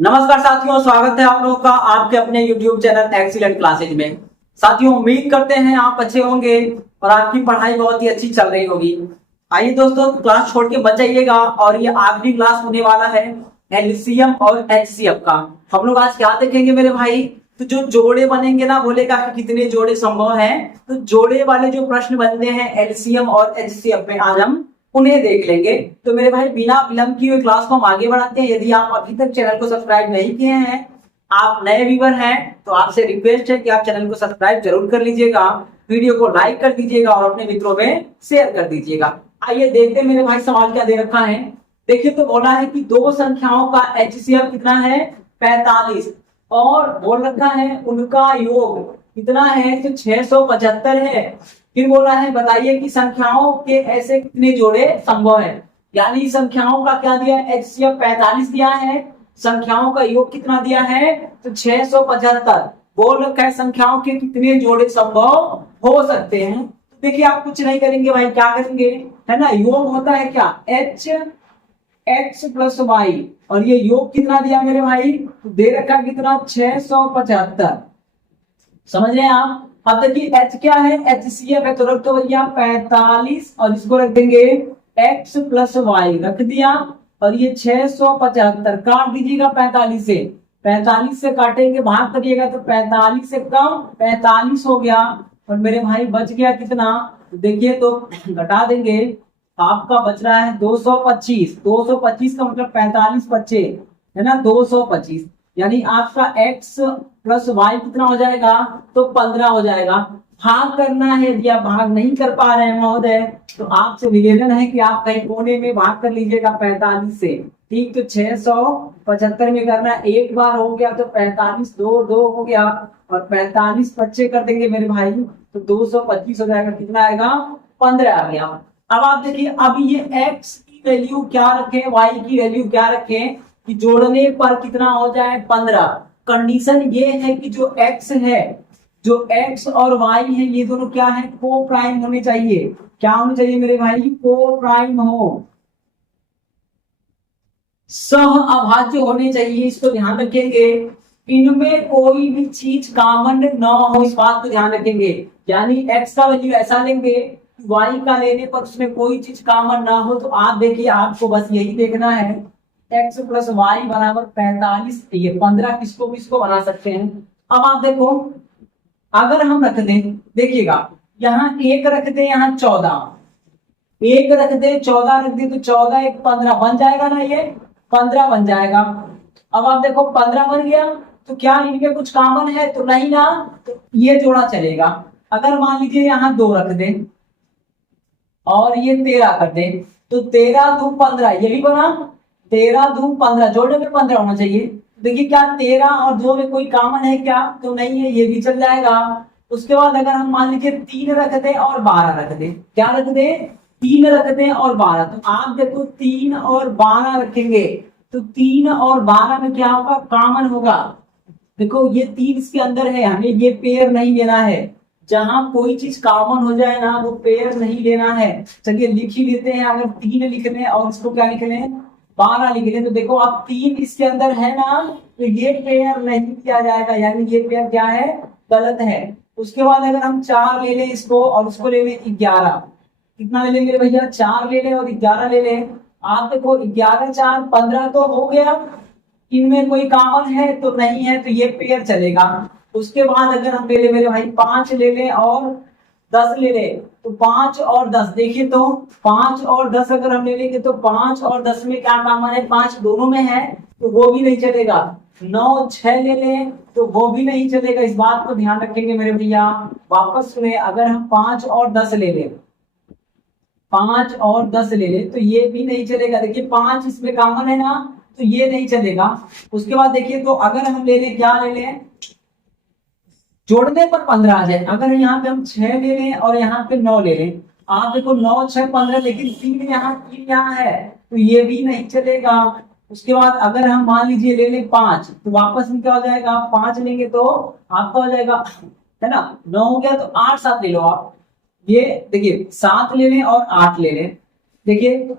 नमस्कार साथियों, स्वागत है आप लोगों का आपके अपने YouTube चैनल एक्सीलेंट क्लासेज में। साथियों, उम्मीद करते हैं आप अच्छे होंगे और आपकी पढ़ाई बहुत ही अच्छी चल रही होगी। आइए दोस्तों, क्लास छोड़ के मत जाइएगा और ये आखिरी क्लास होने वाला है एलसीएम और एचसीएफ का। हम लोग आज क्या देखेंगे मेरे भाई? तो जो जोड़े बनेंगे ना, बोलेगा कि कितने जोड़े संभव हैं, तो जोड़े वाले जो प्रश्न बनते हैं एलसीएम और एचसीएफ में आज हम उन्हें देख लेंगे। तो मेरे भाई, बिना विलंब किए हुए क्लास को हम आगे बढ़ाते हैं। यदि आप अभी तक चैनल को सब्सक्राइब नहीं किए हैं, आप नए व्यूअर हैं, तो आपसे रिक्वेस्ट है कि आप चैनल को सब्सक्राइब जरूर कर लीजिएगा, वीडियो को लाइक कर दीजिएगा और अपने मित्रों में शेयर कर दीजिएगा। आइए देखते हैं मेरे भाई, सवाल क्या दे रखा है। देखिए, तो बोला है कि दो संख्याओं का एचसीएफ कितना है? 45। और बोल रखा है उनका योग कितना है? तो 675 है। फिर बोला है बताइए कि संख्याओं के ऐसे कितने जोड़े संभव है। यानी संख्याओं का क्या दिया है? एचसीएफ 45 दिया है, संख्याओं का योग कितना दिया है? तो 675। बोल रखा है संख्याओं के कितने जोड़े संभव हो सकते हैं। तो देखिए, आप कुछ नहीं करेंगे भाई, क्या करेंगे, है ना, योग होता है क्या? एच एक्स प्लस वाई, और ये योग कितना दिया मेरे भाई? दे रखा कितना? 675। समझ रहे हैं आप? अब देखिए एच क्या है? एचसीएफ है, तो रख दो भैया 45 और इसको रख देंगे एक्स प्लस वाई, रख दिया। और ये 675 काट दीजिएगा 45 से, 45 से काटेंगे, भाग करिएगा तो 45 से कम 45 हो गया। और मेरे भाई बच गया कितना? देखिए तो घटा देंगे, आपका बच रहा है 225। 225 का मतलब 45 बच्चे, है ना, 225। यानी आपका x प्लस वाई कितना हो जाएगा? तो 15 हो जाएगा। भाग करना है, यदि आप भाग नहीं कर पा रहे हैं महोदय, तो आपसे निवेदन है कि आप कहीं कोने में भाग कर लीजिएगा 45 से। ठीक, तो 675 में करना, एक बार हो गया तो 45, दो दो हो गया, और 45 बच्चे कर देंगे मेरे भाई, तो 225 हो जाएगा। कितना आएगा? 15 आ गया। अब आप देखिए, अब ये x की वैल्यू क्या रखें, y की वैल्यू क्या रखें कि जोड़ने पर कितना हो जाए? 15। कंडीशन ये है कि जो x है, जो x और y है, ये दोनों क्या है? को प्राइम होने चाहिए। क्या होने चाहिए मेरे भाई? को प्राइम हो, सह अभाज्य होने चाहिए। इसको ध्यान रखेंगे, इनमें कोई भी चीज कॉमन न हो, इस बात को ध्यान रखेंगे। यानी x का वैल्यू ऐसा लेंगे, y का लेने पर उसमें कोई चीज कॉमन ना हो। तो आप देखिए, आपको बस यही देखना है, x प्लस वाई बराबर 45। ये 15 किसको किसको बना सकते हैं। अब आप देखो, अगर हम रख दें, देखिएगा, यहाँ एक रख दे, यहाँ 14, एक रख दे, 14 रख दे, तो 14 एक 15 बन जाएगा ना, ये 15 बन जाएगा। अब आप देखो 15 बन गया, तो क्या इनमें कुछ कॉमन है? तो नहीं ना, तो ये जोड़ा चलेगा। अगर मान लीजिए यहाँ 2 रख दे और ये 13 कर दे, तो 13 2 15, ये भी बना 13 2 15, जोड़ने में 15 होना चाहिए। देखिए, क्या 13 और 2 में कोई कॉमन है क्या? तो नहीं है, ये भी चल जाएगा। उसके बाद अगर हम मान लीजिए 3 रख दे और 12 रख दे, क्या रख दे? 3 रख दे और 12, तो आप देखो 3 और 12 रखेंगे, तो 3 और 12 में क्या होगा? कॉमन होगा। देखो ये 3 इसके अंदर है, हमें ये पेयर नहीं लेना है। जहां कोई चीज कॉमन हो जाए ना, वो पेयर नहीं लेना है। चलिए लिख ही लेते हैं, अगर 3 लिख लें और इसको क्या लिख लें? 12 लिख लें, तो देखो आप 3 इसके अंदर है ना, तो ये पेयर नहीं किया जाएगा, यानी ये पेयर क्या है? गलत है। उसके बाद अगर हम 4 ले लें इसको और उसको ले लें 11, कितना ले लेंगे भैया? 4 ले लें और 11 ले लें। आप देखो 11 4 15 तो हो गया, इनमें कोई कॉमन है? तो नहीं है, तो ये पेयर चलेगा। उसके बाद अगर हम ले ले मेरे भाई 5 ले ले और 10 ले ले, तो 5 और 10, देखिए तो 5 और 10 अगर हम ले लेंगे, तो 5 और 10 में क्या कॉमन है? 5 दोनों में है, तो वो भी नहीं चलेगा। 9 6 ले ले, तो वो भी नहीं चलेगा। इस बात को ध्यान रखेंगे मेरे भैया। वापस सुने, अगर हम 5 और 10 ले ले, 5 और 10 ले ले, तो ये भी नहीं चलेगा। देखिए 5 इसमें कॉमन है ना, तो ये नहीं चलेगा। उसके बाद देखिए, तो अगर हम ले लें, क्या ले लें? जोड़ने पर 15 आ जाए। अगर यहाँ पे हम 6 ले लें और यहाँ पे 9 ले लें, आप देखो 9 6 15, लेकिन 3 यहाँ है, तो ये भी नहीं चलेगा। उसके बाद अगर हम मान लीजिए ले लें 5, तो वापस में क्या हो जाएगा? 5 लेंगे तो आपका हो जाएगा, है ना, 9 हो गया, तो 8 7 ले लो आप। ये देखिए 7 ले लें और 8 ले लें, देखिए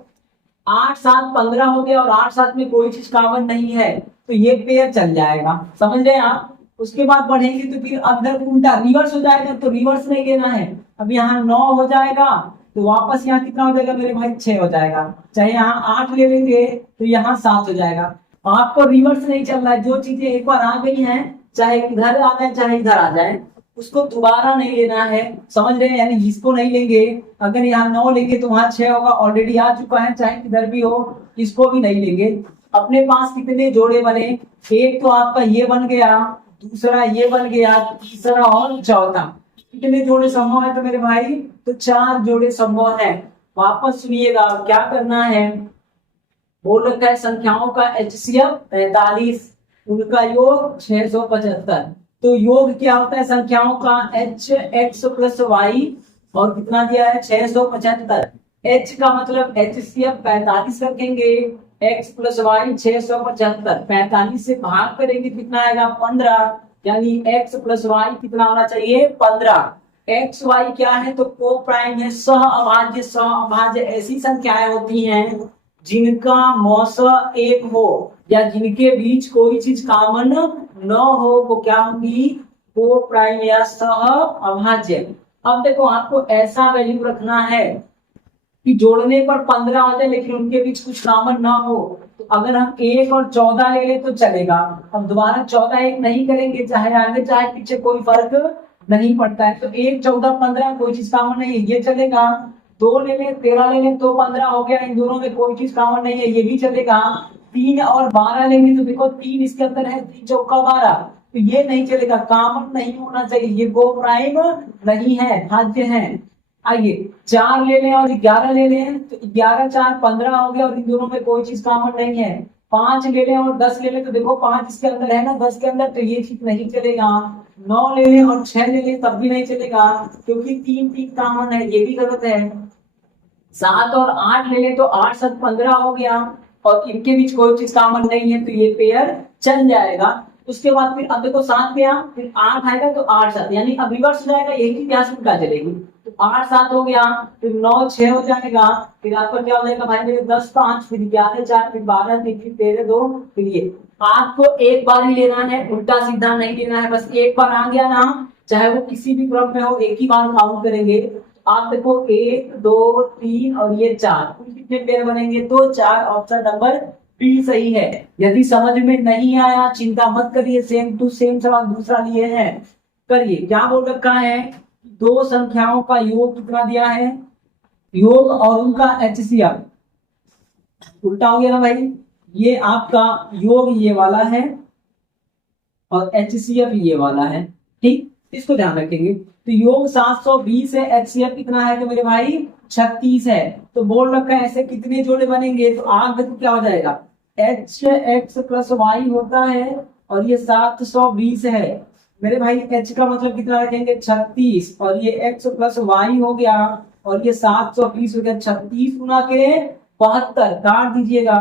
8 7 15 हो गया, और 8 7 में कोई चीज कॉमन नहीं है, तो ये पेयर चल जाएगा, समझ रहे हैं आप। उसके बाद बढ़ेंगे तो फिर अंदर उल्टा रिवर्स हो जाएगा, तो रिवर्स नहीं लेना है। अब यहाँ 9 हो जाएगा तो वापस यहाँ कितना हो जाएगा मेरे भाई, 6 हो जाएगा। चाहे यहाँ 8 ले लेंगे तो यहाँ 7 हो जाएगा। आपको रिवर्स नहीं चलना है, जो चीजें एक बार आ गई हैं, चाहे इधर आ जाए चाहे इधर आ जाए, उसको दोबारा नहीं लेना है, समझ रहे हैं। यानी इसको नहीं लेंगे, अगर यहाँ 9 लेंगे तो वहां 6 होगा, ऑलरेडी आ चुका है, चाहे इधर भी हो, इसको भी नहीं लेंगे। अपने पास कितने जोड़े बने, एक तो आपका ये बन गया, दूसरा ये बन गया, तीसरा और चौथा। कितने जोड़े संभव है तो मेरे भाई, तो 4 जोड़े संभव है। वापस सुनिएगा क्या करना है। बोल रखा है संख्याओं का HCF 45, उनका योग 675। तो योग क्या होता है संख्याओं का, h x प्लस वाई, और कितना दिया है 675। h का मतलब HCF 45 रखेंगे, x प्लस वाई 675, 45 से भाग करेंगे कितना आएगा 15, यानी x प्लस वाई कितना होना चाहिए 15। एक्स वाई क्या है तो को प्राइम है, सह अभाज्य। सह अभाज्य ऐसी संख्याएं होती हैं जिनका मौसा एक हो या जिनके बीच कोई चीज कॉमन न हो, वो क्या होंगी, को प्राइम या सह अभाज्य। अब देखो आपको ऐसा वैल्यू रखना है कि जोड़ने पर 15 हो जाए लेकिन उनके बीच कुछ कॉमन ना हो। तो अगर हम 1 और 14 ले ले तो चलेगा। अब दोबारा 14 1 नहीं करेंगे, चाहे आगे चाहे पीछे कोई फर्क नहीं पड़ता है। तो 1 14 15 कोई चीज कॉमन नहीं है, ये चलेगा। 2 ले ले 13 ले ले तो 15 हो गया, इन दोनों में कोई चीज कॉमन नहीं है, ये भी चलेगा। 3 और 12 लेंगे तो देखो 3 इसके अंदर है, 3 चौका 12, तो ये नहीं चलेगा, कॉमन नहीं होना चाहिए, ये को प्राइम नहीं है, भाज्य है। आइए 4 ले लें और 11 ले लें तो 11 4 15 हो गया और इन दोनों में कोई चीज कॉमन नहीं है। 5 ले लें और 10 ले लें तो देखो 5 इसके अंदर है ना 10 के अंदर, तो ये चीज नहीं चलेगा। 9 ले लें और 6 ले लें तब भी नहीं चलेगा क्योंकि 3 3 कॉमन है, ये भी गलत है। 7 और 8 ले लें तो 8 7 15 हो गया और इनके बीच कोई चीज कॉमन नहीं है, तो ये पेयर चल जाएगा। उसके बाद फिर अब देखो 7 गया, फिर 8 आएगा तो 8 7, यानी अब रिवर्स हो जाएगा, यही चीज यहाँ से उल्टा चलेगी। तो 8 7 हो गया, फिर 9 6 हो जाएगा, फिर आपका क्या हो जाएगा भाई मेरे 10 5, फिर 11 4, फिर 12 3, फिर 13 2, फिर ये। आपको एक बार ही लेना है, उल्टा सीधा नहीं लेना है, बस एक बार आ गया ना, चाहे वो किसी भी क्रम में हो, एक ही बार काउंट करेंगे। आप देखो 1 2 3 और ये 4, कुल कितने पेयर बनेंगे, तो 4। ऑप्शन नंबर बी सही है। यदि समझ में नहीं आया चिंता मत करिए, सेम टू सेम सवाल दूसरा लिए हैं, करिए। क्या बोल रखा है, दो संख्याओं का योग कितना दिया है, योग और उनका HCF। उल्टा हो गया ना भाई, ये आपका योग ये वाला है और HCF ये वाला है, ठीक, इसको ध्यान रखेंगे। तो योग 720 है, HCF कितना है तो मेरे भाई 36 है। तो बोल रखा है ऐसे कितने जोड़े बनेंगे, तो आप देखो क्या हो जाएगा, h x प्लस वाई होता है और ये 720 है मेरे भाई। h का मतलब कितना रखेंगे 36 और ये x प्लस वाई हो गया और ये 720 हो गया, 36 गुना के 72 काट दीजिएगा,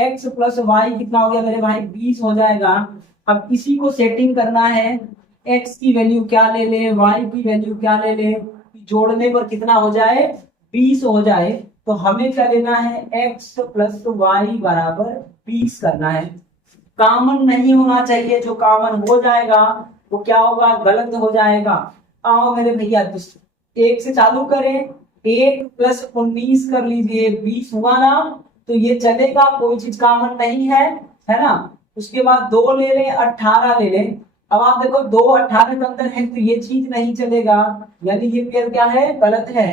x प्लस वाई कितना हो गया मेरे भाई 20 हो जाएगा। अब इसी को सेटिंग करना है, x की वैल्यू क्या ले ले, y की वैल्यू क्या ले ले, जोड़ने पर कितना हो जाए 20 हो जाए। तो हमें क्या लेना है, x प्लस वाई बराबर 20 करना है। कॉमन नहीं होना चाहिए, जो कॉमन हो जाएगा वो क्या होगा, गलत हो जाएगा। आओ मेरे भैया 1 से चालू करें, 1 प्लस 19 कर लीजिए, 20 हुआ ना, तो ये चलेगा, कोई चीज कॉमन नहीं है ना। उसके बाद 2 ले लें 18 ले लें। अब आप देखो 2 18 के अंदर है तो ये चीज नहीं चलेगा, यानी ये पेयर क्या है, गलत है।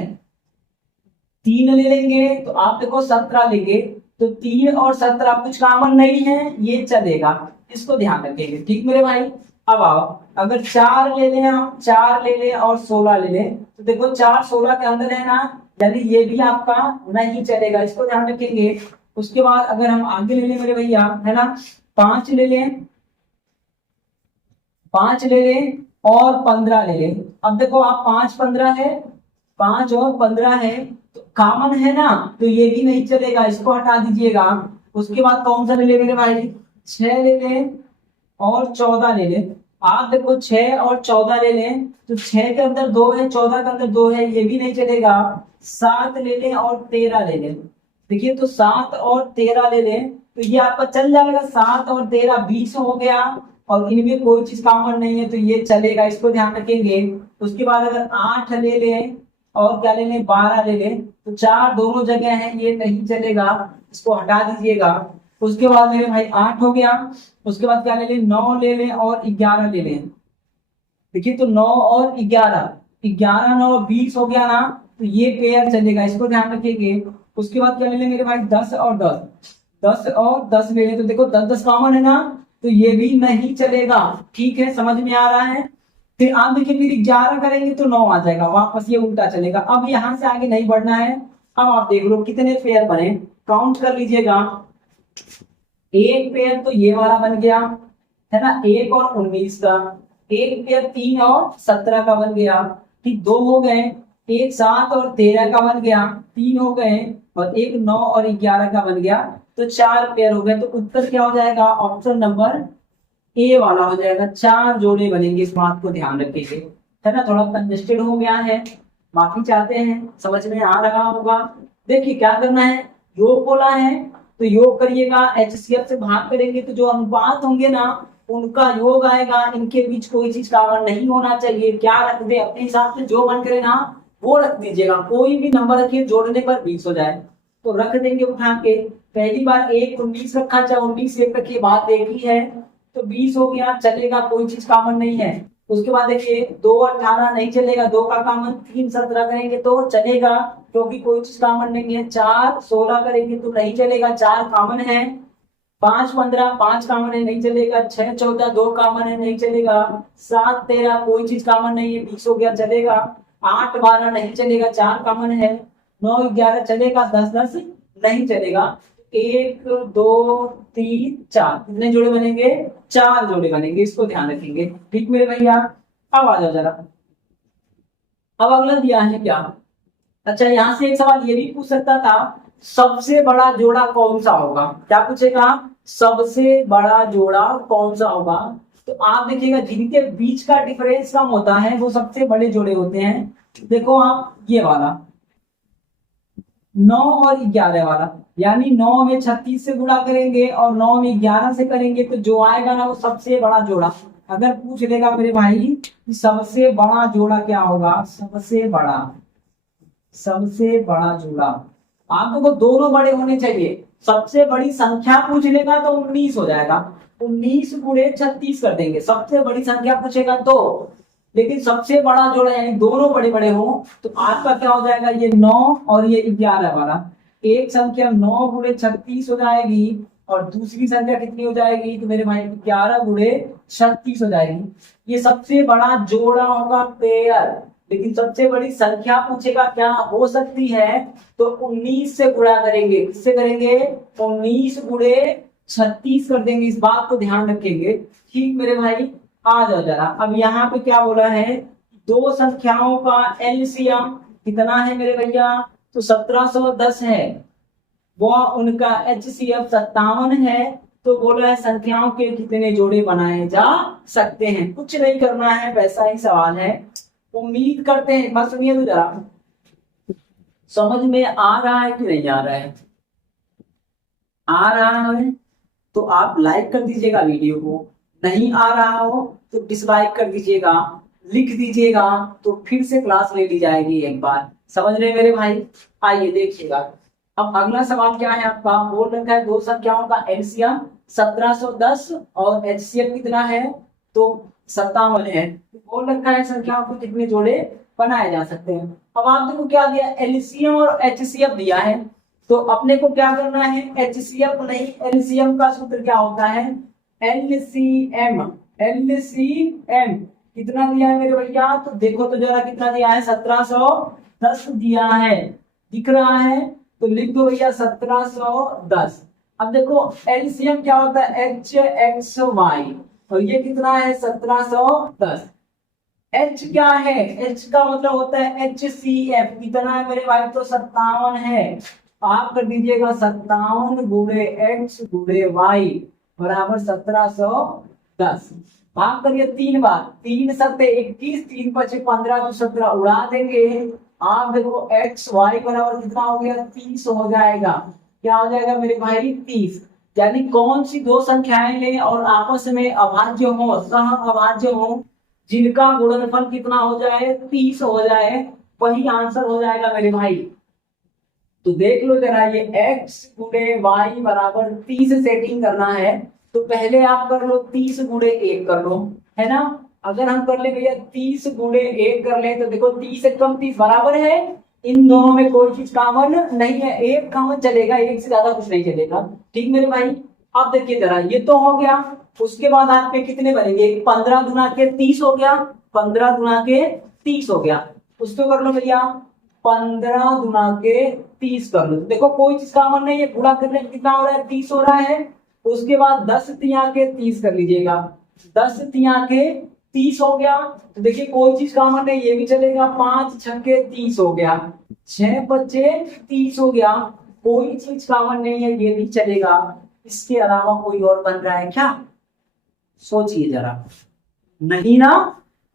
3 ले लेंगे तो आप देखो 17 लेंगे, तो 3 और 17 कुछ कॉमन नहीं है, ये चलेगा, इसको ध्यान रखेंगे, ठीक मेरे भाई। अब आओ, अगर 4 ले लें हम, 4 ले लें और 16 ले लें, तो देखो 4 16 के अंदर है ना, यानी ये भी आपका नहीं चलेगा, इसको ध्यान रखेंगे। उसके बाद अगर हम आगे ले लें मेरे भैया, है ना, 5 ले लें, 5 ले लें और 15 ले लें। अब देखो आप 5 15 है, 5 और 15 है तो कॉमन है ना, तो ये भी नहीं चलेगा, इसको हटा दीजिएगा। उसके बाद कौन सा ले लें मेरे भाई, 6 ले लें और 14 ले लें। आप देखो 6 और 14 ले लें तो 6 के अंदर 2 है, 14 के अंदर 2 है, ये भी नहीं चलेगा। 7 ले लें और 13 ले लें, देखिए तो 7 और 13 ले लें तो ये आपका चल जाएगा। 7 और 13 20 हो गया और इनमें कोई चीज कॉमन नहीं है तो ये चलेगा, इसको ध्यान रखेंगे। उसके बाद अगर 8 ले लें और क्या ले लें 12 ले लें तो 4 दोनों जगह है, ये नहीं चलेगा, इसको हटा दीजिएगा। उसके बाद मेरे भाई 8 हो गया। उसके बाद क्या ले लें 9 ले लें और 11 ले लें। देखिए तो 9 और 11, 11 9 20 हो गया ना, तो ये पेयर चलेगा, इसको ध्यान रखिएगा। उसके बाद क्या ले लें मेरे भाई 10 और 10, 10 और 10 ले लें तो देखो 10 10 कॉमन है ना, तो ये भी नहीं चलेगा। ठीक है, समझ में आ रहा है। फिर आप देखिए फिर 11 करेंगे तो 9 आ जाएगा, वापस ये उल्टा चलेगा। अब यहां से आगे नहीं बढ़ना है। अब आप देख लो कितने पेयर बने, काउंट कर लीजिएगा। एक पेयर तो ये वाला बन गया है ना, 1 और 19 का। एक पेयर 3 और 17 का बन गया। ठीक, 2 हो गए। एक 7 और 13 का बन गया, 3 हो गए। और एक 9 और 11 का बन गया, तो 4 पेयर हो गए। तो उत्तर क्या हो जाएगा, ऑप्शन नंबर ए वाला हो जाएगा। 4 जोड़े बनेंगे, इस बात को ध्यान रखिए, है ना। थोड़ा कंजेस्टेड हो गया है, माफी चाहते हैं, समझ में आ रहा होगा। देखिए क्या करना है, योग बोला है तो योग करिएगा, HCF से भाग करेंगे तो जो अनुपात होंगे ना उनका योग आएगा। इनके बीच कोई चीज कॉमन नहीं होना चाहिए। क्या रख दे अपने हिसाब से, जो मन करे ना वो रख दीजिएगा। कोई भी नंबर रखिए जोड़ने पर 20 हो जाए तो रख देंगे उठा के। पहली बार 1 19 रखा, चाहे 19 1 रखिए, बात एक ही है। तो 20 हो गया, चलेगा, कोई चीज कॉमन नहीं है। उसके बाद देखिए 2 18 नहीं चलेगा, 2 का कॉमन। 3 17 करेंगे तो चलेगा क्योंकि कोई चीज कॉमन नहीं है। 4 16 करेंगे तो नहीं चलेगा, 4 कॉमन है। 5 15 5 कॉमन है, नहीं चलेगा। 6 14 2 कॉमन है, नहीं चलेगा। 7 13 कोई चीज कॉमन नहीं है, 20 हो गया, चलेगा। 8 12 नहीं चलेगा, 4 कॉमन है। 9 11 चलेगा, 10 10 नहीं चलेगा। 1 2 3 4 कितने जोड़े बनेंगे, 4 जोड़े बनेंगे, इसको ध्यान रखेंगे। ठीक मेरे भैया, अब आ जाओ जरा। अब अगला दिया है क्या, अच्छा यहाँ से एक सवाल ये भी पूछ सकता था, सबसे बड़ा जोड़ा कौन सा होगा। क्या पूछेगा, सबसे बड़ा जोड़ा कौन सा होगा। तो आप देखिएगा जिनके बीच का डिफरेंस कम होता है वो सबसे बड़े जोड़े होते हैं। देखो आप ये वाला 9 और 11 वाला, यानी 9 में 36 से गुणा करेंगे और 9 में 11 से करेंगे तो जो आएगा ना वो सबसे बड़ा जोड़ा। अगर पूछ लेगा मेरे भाई कि सबसे बड़ा जोड़ा क्या होगा, सबसे बड़ा जोड़ा, आपको तो दोनों बड़े होने चाहिए। सबसे बड़ी संख्या पूछ लेगा तो 19 हो जाएगा, 19 गुणे 36 कर देंगे। सबसे बड़ी संख्या पूछेगा तो, लेकिन सबसे बड़ा जोड़ा यानी दोनों बड़े बड़े हो तो आपका क्या हो जाएगा, ये 9 और ये 11 वाला। एक संख्या 9 गुणे 36 हो जाएगी और दूसरी संख्या कितनी हो जाएगी, तो मेरे भाई 11 गुणे 36 हो जाएगी। ये सबसे बड़ा जोड़ा होगा पेयर। लेकिन सबसे बड़ी संख्या पूछेगा क्या हो सकती है, तो 19 से गुणा करेंगे। किससे करेंगे, 19 गुणे 36 कर देंगे, इस बात को ध्यान रखेंगे। ठीक मेरे भाई, आ जाओ जरा। अब यहाँ पे क्या बोला है, दो संख्याओं का एलसीएम कितना है मेरे भैया, तो 1710 है। वो उनका HCF 57 है। तो बोला है संख्याओं के कितने जोड़े बनाए जा सकते हैं। कुछ नहीं करना है, वैसा ही सवाल है। उम्मीद करते हैं, बस सुनिए तो जरा, समझ में आ रहा है कि नहीं आ रहा है। आ रहा है तो आप लाइक कर दीजिएगा वीडियो को, नहीं आ रहा हो तो डिसलाइक कर दीजिएगा, लिख दीजिएगा तो फिर से क्लास ले ली जाएगी एक बार। समझ रहे मेरे भाई, आइए देखिएगा। अब अगला सवाल क्या है आपका, बोल रखा है दो संख्याओं का एलसीएम 1710 और HCF कितना है, तो 57 है। बोल रखा है संख्याओं को कितने जोड़े बनाए जा सकते हैं। अब आप देखो क्या दिया, एलसीएम और HCF दिया है, तो अपने को क्या करना है, HCF नहीं एलसीएम का सूत्र क्या होता है, LCM। कितना दिया है मेरे भैया, तो देखो तो जरा कितना दिया है, 1710 दिया है, दिख रहा है, तो लिख दो भैया 1710। अब देखो एलसीएम क्या होता है, HXY, और ये कितना है 1710। H क्या है, H का मतलब होता है HCF, कितना है मेरे भाई, तो 57 है। आप कर दीजिएगा 57 गुणे X गुणे Y बराबर 1710। आप करिए 3 बार, 3 सत्ते 21, 3 पचे 15 तो 17 उड़ा देंगे। आप देखो XY बराबर कितना हो गया, 30 हो जाएगा। क्या हो जाएगा मेरे भाई, 30। यानी कौन सी दो संख्याएं लें और आपस में अभाज्य हो, सह अभाज्य हो, जिनका गुणनफल कितना हो जाए, 30 हो जाए, वही आंसर हो जाएगा मेरे भाई। तो देख लो जरा, ये x गुणे वाई बराबर 30 सेटिंग करना है, तो पहले आप कर लो 30 गुणे 1 कर लो, है ना। अगर हम कर ले भैया 30 गुणे 1 कर ले, तो देखो 30 से कम 30 बराबर है, इन दोनों में कोई चीज कॉमन नहीं है, एक कॉमन चलेगा, एक से ज्यादा कुछ नहीं चलेगा। ठीक मेरे भाई, अब देखिए जरा, ये तो हो गया। उसके बाद आपके कितने बनेंगे, 15 गुना के 30 हो गया, 15 गुना के 30 हो गया। उसको कर लो भैया 15 गुना के 30 कर लो। देखो कोई चीज कॉमन नहीं है, गुणा करने में कितना हो रहा है, 30 हो रहा है। उसके बाद 10 तिया के 30 कर लीजिएगा, 10 तिया के 30 हो गया। तो देखिए कोई चीज कॉमन नहीं, ये भी चलेगा, 5 छक्के 30 हो गया, 6 बच्चे 30 हो गया, कोई चीज कॉमन नहीं है, ये भी चलेगा। इसके अलावा कोई और बन रहा है क्या, सोचिए जरा, नहीं ना।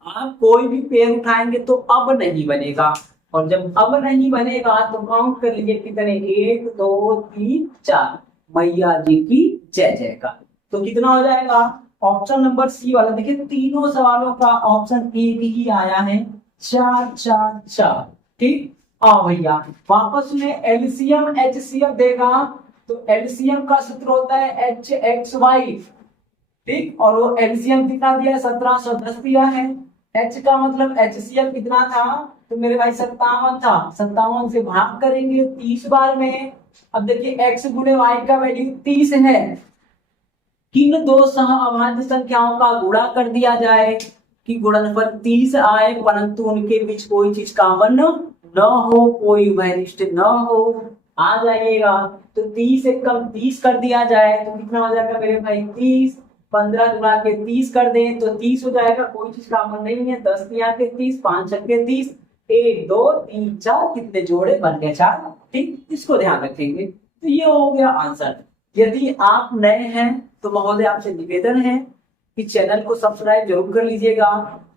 आप कोई भी पेड़ उठाएंगे तो अब नहीं बनेगा, और जब अब नहीं बनेगा तो काउंट कर लीजिए कितने, 1 2 3 4, मैया जी की जय जय का। तो कितना हो जाएगा, ऑप्शन नंबर सी वाला। देखिए तीनों सवालों का ऑप्शन एक ही आया है, 4 4 4। ठीक, आओ भैया वापस में एलसीएम एचसीएफ देगा, तो एलसीएम का सूत्र होता है एच एक्स वाई। ठीक, और वो एलसीएम कितना दिया है, 1710 दिया है। एच का मतलब एचसीएल कितना था, तो मेरे भाई 57 था, 57 से भाग करेंगे 30 बार में। अब देखिए x गुणे वाई का वैल्यू 30 है, किन दो सह अभाज्य संख्याओं का गुणा कर दिया जाए कि गुणनफल 30 आए, परंतु उनके बीच कोई चीज कॉमन न हो, कोई उभयनिष्ठ न हो। आ जाइएगा, तो 30 से कम 30 कर दिया जाए तो कितना हो जाएगा मेरे भाई, 30। 15 गुना के 30 कर दें तो 30 हो जाएगा, कोई चीज कॉमन नहीं है, 10 तिया के 30, 5 छक्के 30, 1 2 3 4, कितने जोड़े बन गए, 4। ठीक, इसको ध्यान रखेंगे। तो ये हो गया आंसर। यदि आप नए हैं तो महोदय आपसे निवेदन है कि चैनल को सब्सक्राइब जरूर कर लीजिएगा,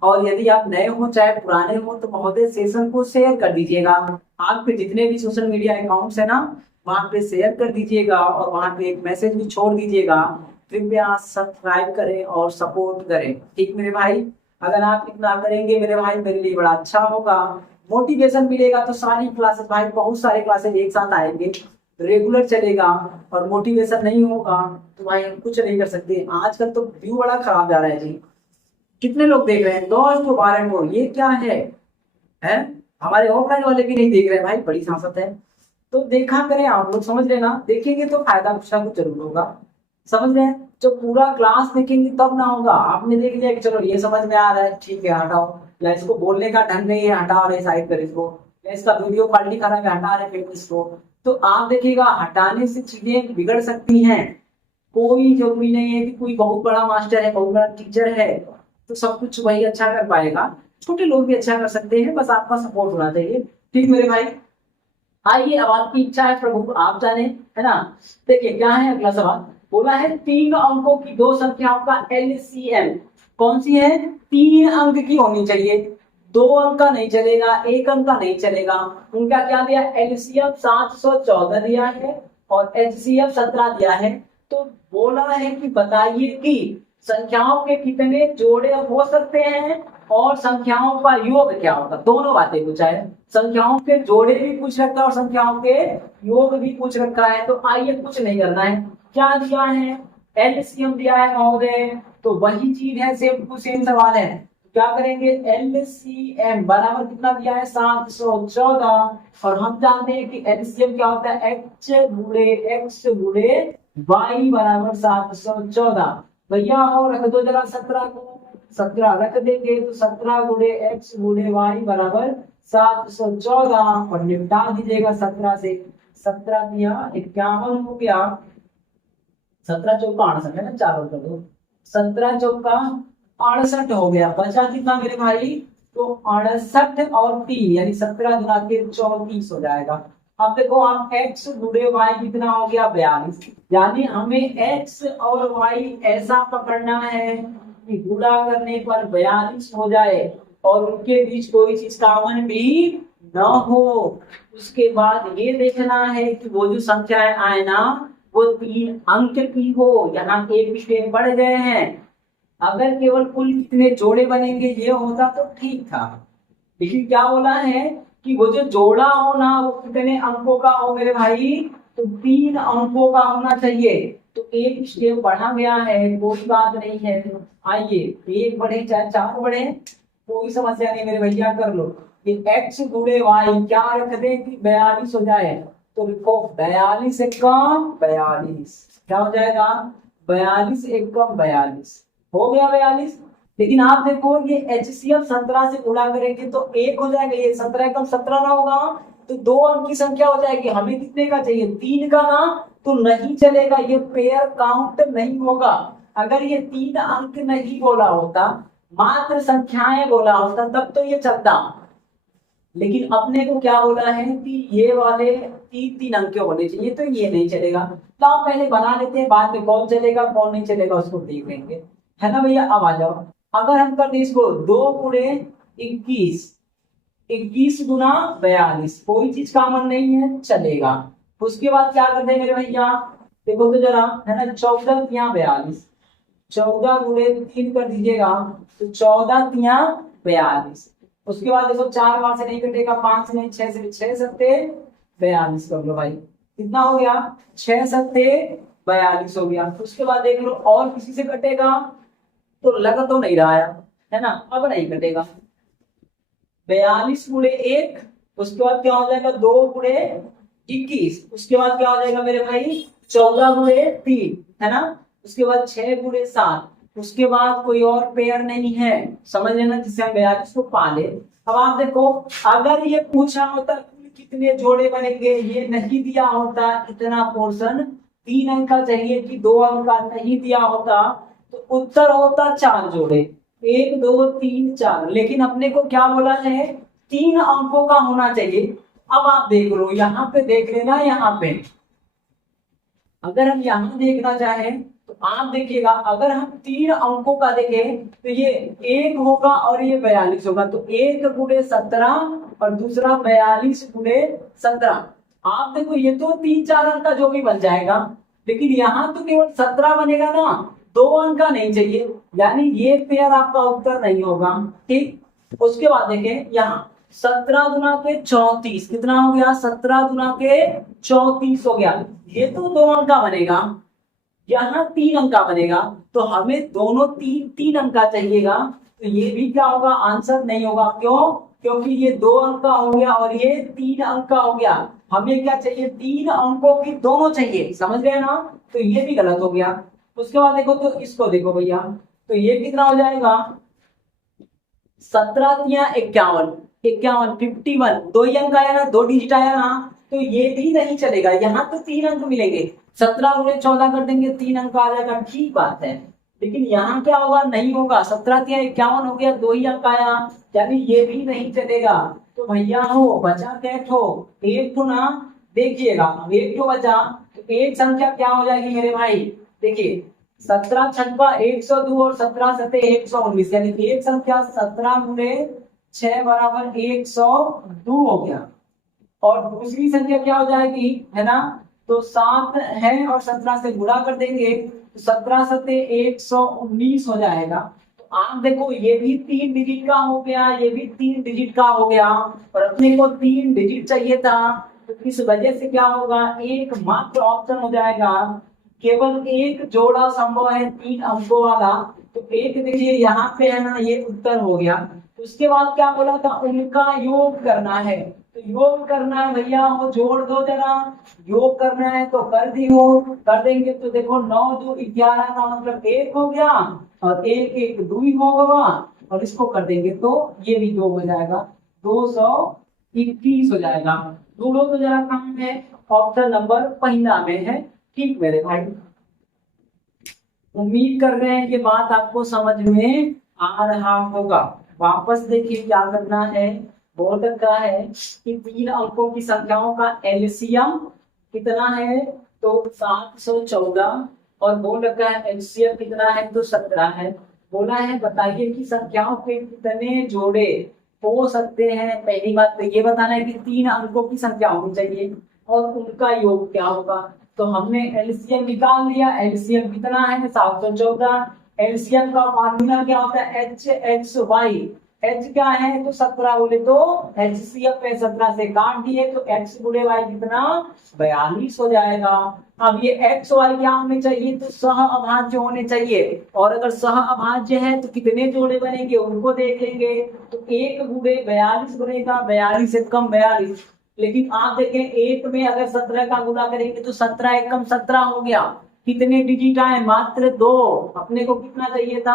और यदि आप नए हो चाहे पुराने हो तो महोदय सेशन को शेयर कर दीजिएगा। आपके जितने भी सोशल मीडिया अकाउंट्स है ना, वहां पे शेयर कर दीजिएगा, और वहां पे एक मैसेज भी छोड़ दीजिएगा, कृपया सब्सक्राइब करें और सपोर्ट करें। ठीक मेरे भाई, अगर आप इतना करेंगे मेरे भाई, मेरे लिए बड़ा अच्छा होगा, मोटिवेशन मिलेगा। तो सारी क्लासेस भाई, बहुत सारे क्लासेस एक साथ आएंगे, रेगुलर चलेगा, और मोटिवेशन नहीं होगा तो भाई हम कुछ नहीं कर सकते। आजकल तो व्यू बड़ा खराब जा रहा है जी, कितने लोग देख रहे हैं, 10 को ये क्या है? हमारे ऑफलाइन वाले भी नहीं देख रहे हैं भाई, बड़ी सांसत है। तो देखा करें आप लोग, समझ रहे ना, देखेंगे तो फायदा कुछ ना कुछ जरूर होगा, समझ रहे हैं। जो पूरा क्लास देखेंगे तब ना होगा। आपने देख लिया कि चलो ये समझ में आ रहा है, ठीक है हटाओ, या इसको बोलने का ढंग नहीं है, हटा रहे साइड कर इसको, या इसका वीडियो क्वालिटी खराब है, हटा रहे फिर इसको। तो आप देखिएगा, हटाने से चीजें बिगड़ सकती हैं। कोई जरूरी नहीं है कि कोई बहुत बड़ा मास्टर है, बहुत बड़ा टीचर है तो सब कुछ वही अच्छा कर पाएगा, छोटे लोग भी अच्छा कर सकते हैं, बस आपका सपोर्ट होना चाहिए। ठीक मेरे भाई, आइए अब आपकी इच्छा है प्रभु आप जाने, है ना। देखिए क्या है अगला सवाल, बोला है 3 अंकों की दो संख्याओं का एलसीएम कौन सी है, 3 अंक की होनी चाहिए, 2 अंक का नहीं चलेगा, 1 अंक का नहीं चलेगा। उनका क्या दिया, एलसीएम 714 दिया है और एचसीएफ 17 दिया है। तो बोला है कि बताइए कि संख्याओं के कितने जोड़े हो सकते हैं और संख्याओं का योग क्या होगा। दोनों बातें पूछा है, संख्याओं के जोड़े भी पूछ रखा है और संख्याओं के योग भी पूछ रखा है। तो आइए कुछ नहीं करना है, क्या दिया है, एलसीएम दिया है महोदय, तो वही चीज है, सेम टू सेम सवाल है। क्या करेंगे, एलसीएम बराबर कितना दिया है, 714, और हम जानते हैं कि एलसीएम क्या होता है, एच गुणे एक्स गुणे वाई बराबर 714। भैया और रख दो जरा 17 को, 17 रख देंगे तो 17 गुणे एक्स गुणे वाई बराबर 714, और निपटा दीजिएगा 17 से, 17 दिया 51 हो गया, 17 चौका 68 है ना, 4 और कर दो, 17 चौका 68 हो गया। बचा कितना मेरे भाई, तो 68 और 3 यानी 17 गुना के 34 हो जाएगा। अब देखो आप x गुणे y कितना हो गया, 42, यानी हमें x और y ऐसा पकड़ना है कि गुणा करने पर 42 हो जाए और उनके बीच कोई चीज कॉमन भी न हो। उसके बाद ये देखना है कि वो जो संख्याएं आए ना, वो 3 अंक की हो, यहाँ एक स्टेप बढ़ गए हैं। अगर केवल कुल कितने जोड़े बनेंगे ये होता तो ठीक था, लेकिन क्या बोला है कि वो जो जोड़ा हो ना वो कितने अंकों का हो मेरे भाई, तो 3 अंकों का होना चाहिए। तो एक स्टेप बढ़ा गया है, कोई बात नहीं है। आइए, एक बढ़े चाहे 4 बढ़े, कोई समस्या नहीं मेरे भैया, कर लो। ये x गुणे वाई क्या रख दे कि 42 हो जाए, तो लिखो 42 एकम 42, क्या हो जाएगा 42 एकम 42, हो गया 42। लेकिन आप देखो ये HCF 17 से गुणा करेंगे तो 1 हो जाएगा, ये 17 एकम 17 ना होगा, तो 2 अंक की संख्या हो जाएगी। हमें कितने का चाहिए 3 का ना, तो नहीं चलेगा, ये पेयर काउंट नहीं होगा। अगर ये 3 अंक नहीं बोला होता, मात्र संख्याएं बोला होता, तब तो ये चलता। लेकिन अपने को क्या बोला है कि ये वाले 3 अंक के होने चाहिए, तो ये नहीं चलेगा। तो आप पहले बना लेते हैं, बाद में कौन चलेगा कौन नहीं चलेगा उसको देख लेंगे, है ना भैया। अब आ जाओ, अगर हम करते इसको 2 गुणे 21, 21 गुना 42, कोई चीज कॉमन नहीं है, चलेगा। उसके बाद क्या करते हैं मेरे भैया, देखो तो जरा, है ना, 14 तिया 42, 14 गुणे 3 कर दीजिएगा, तो 14 तिया 42। उसके बाद देखो 4 बार से नहीं कटेगा, 5 नहीं, 6 से 6 सत्ते 42 कर लो भाई, कितना हो गया 6 सत्ते 42 हो गया। उसके बाद देख लो और किसी से कटेगा तो लग तो नहीं रहा है ना, अब नहीं कटेगा। 42 गुणे 1, उसके बाद क्या हो जाएगा 2 गुणे 21, उसके बाद क्या हो जाएगा मेरे भाई 14 गुणे 3, है ना। उसके बाद 6 गुणे 7, उसके बाद कोई और पेयर नहीं है, समझ लेना, जिससे हम 42 को पाले। अब आप देखो, अगर ये पूछा होता कितने जोड़े बनेंगे, ये नहीं दिया होता इतना पोर्शन, 3 अंक का चाहिए कि 2 अंक का नहीं दिया होता, तो उत्तर होता 4 जोड़े, 1 2 3 4। लेकिन अपने को क्या बोला है 3 अंकों का होना चाहिए। अब आप देख लो, यहाँ पे देख लेना, यहाँ पे अगर हम यहाँ देखना चाहें तो आप देखिएगा, अगर हम 3 अंकों का देखें तो ये 1 होगा और ये 42 होगा, तो 1 गुणे 17 और दूसरा 42 गुणे 17। आप देखो ये तो 3-4 अंक का जो भी बन जाएगा, लेकिन यहाँ तो केवल 17 बनेगा ना, 2 अंक का नहीं चाहिए, यानी ये पेयर आपका उत्तर नहीं होगा, ठीक। उसके बाद देखें यहाँ 17 गुना के 34 कितना हो गया, 17 गुना के 34 हो गया, ये तो 2 अंक का बनेगा, यहाँ 3 अंक का बनेगा, तो हमें दोनों 3 अंक का चाहिएगा, तो ये भी क्या होगा आंसर नहीं होगा। क्यों, क्योंकि ये 2 अंक का हो गया और ये 3 अंक का हो गया, हमें क्या चाहिए 3 अंकों की दोनों चाहिए, समझ गए ना, तो ये भी गलत हो गया। उसके बाद देखो, तो इसको देखो भैया, तो ये कितना हो जाएगा 17 तिया 51, 51 दो ही अंक आया ना, 2 डिजिट आया ना, तो ये भी नहीं चलेगा, यहाँ तो 3 अंक मिलेंगे, 17 गुणे 14 कर देंगे 3 अंक आ जाएगा, ठीक बात है। लेकिन यहाँ क्या होगा, नहीं होगा, 17 तिया 51 हो गया, 2 ही अंक आया, यानी ये भी नहीं चलेगा। तो भैया हो बचा क्या ठो, एक ठो ना, देखिएगा एक ठो बचा, तो एक संख्या क्या हो जाएगी मेरे भाई, देखिए 17 छक्का 102 और 17 सत्ते 119, यानी एक संख्या 17 गुणे 6 बराबर 102 हो गया। और दूसरी संख्या क्या हो जाएगी, है ना, तो 7 है और 17 से गुणा कर देंगे, तो 17 सत्ते 119 हो जाएगा। तो आप देखो ये भी 3 डिजिट का हो गया, ये भी 3 डिजिट का हो गया, और अपने को 3 डिजिट चाहिए था, तो इस वजह से क्या होगा, एक मात्र ऑप्शन हो जाएगा, केवल एक जोड़ा संभव है 3 अंकों वाला, तो एक देखिए यहाँ पे है ना, ये उत्तर हो गया। उसके बाद क्या बोला था, उनका योग करना है, तो योग करना है भैया, वो जोड़ दो जरा, योग करना है तो कर दी हो, कर देंगे तो देखो 9 2 11 का मतलब 1 हो गया, और 1 1 2 हो गया, और इसको कर देंगे तो ये भी 2 हो जाएगा, 221 हो जाएगा। दोनों तो जरा कम है, ऑप्शन नंबर पहला में है, ठीक मेरे भाई। उम्मीद कर रहे हैं कि बात आपको समझ में आ रहा होगा। वापस देखिए क्या करना है, बोल रखा है कि 3 अंकों की संख्याओं का एलसीएम कितना है, तो 714, और बोल रखा है एलसीएम कितना है, तो 17 है। बोला है बताइए कि संख्याओं के कितने जोड़े हो सकते हैं। पहली बात तो ये बताना है कि 3 अंकों की संख्या होनी चाहिए, और उनका योग क्या होगा। तो हमने एलसीएम निकाल लिया। एलसीएम कितना है 714। एलसीएम का फार्मूला क्या होता है एच एक्स वाई। एच क्या है तो 17 बोले तो एचसीएफ पे 17 से काट दिए तो एक्स गुणे वाई कितना 42 हो जाएगा। अब ये एक्स वाई क्या होने चाहिए तो सह अभाज्य होने चाहिए। और अगर सह अभाज्य है तो कितने जोड़े बनेंगे उनको देख लेंगे। तो एक गुणे 42 बनेगा, 42 से कम 42। लेकिन आप देखें एक में अगर 17 का गुणा करेंगे तो 17 एक कम 17 हो गया। कितने डिजिट आए मात्र 2। अपने को कितना चाहिए था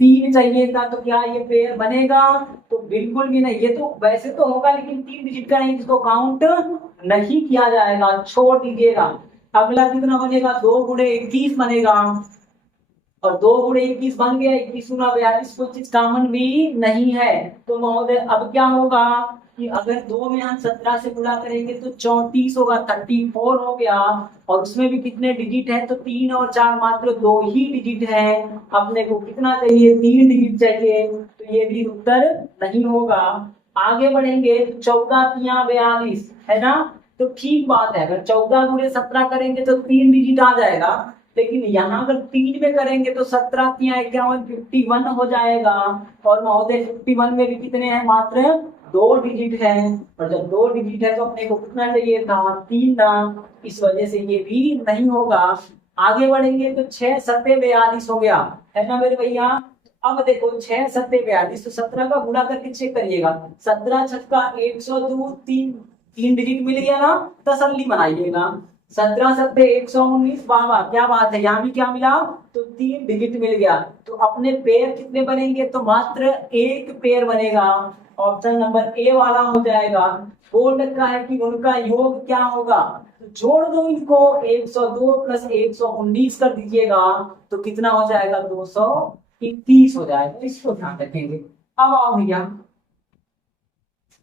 3 चाहिए था। तो क्या ये पेयर बनेगा तो बिल्कुल भी नहीं। ये तो वैसे तो होगा लेकिन 3 डिजिट का नहीं, इसको काउंट नहीं किया जाएगा, छोड़ दीजिएगा। अगला कितना बनेगा 2 गुणे 21 बनेगा। और 2 गुणे 21 बन गया, 21 गुना 42 कोई चीज कॉमन भी नहीं है। तो महोदय अब क्या होगा कि अगर 2 में हम 17 से गुणा करेंगे तो 34 होगा, 34 हो गया। और उसमें भी कितने डिजिट है तो 3 और 4 मात्र 2 ही डिजिट है। अपने को कितना चाहिए 3 डिजिट चाहिए। तो ये भी उत्तर नहीं होगा। आगे बढ़ेंगे तो 14 तिया 42 है ना। तो ठीक बात है, अगर 14 गुणे 17 करेंगे तो 3 डिजिट आ जाएगा। लेकिन यहाँ अगर 3 में करेंगे तो 17 तिया 51 51 हो जाएगा। और महोदय 51 में भी कितने हैं मात्र 2 डिजिट है। और जब 2 डिजिट है तो अपने को कितना चाहिए था 3 ना। इस वजह से ये भी नहीं होगा। आगे बढ़ेंगे तो 6 सत्ते 42 हो गया है ना मेरे भैया। अब देखो 6 सत्ते 42 तो 17 का गुणा करके चेक करिएगा। 17 छक्का 102, 3 डिजिट मिल गया ना, तसल्ली बनाइएगा। 17 सत्ते 119, वाह वाह क्या बात है। यहाँ भी क्या मिला तो 3 डिजिट मिल गया। तो अपने पेयर कितने बनेंगे तो मात्र एक पेयर बनेगा। ऑप्शन नंबर ए वाला हो जाएगा। बोल रखा है कि उनका योग क्या होगा तो जोड़ दो इनको 102 प्लस 119 कर दीजिएगा तो कितना हो जाएगा 231 हो जाएगा। इसको ध्यान रखेंगे। अब आओ भैया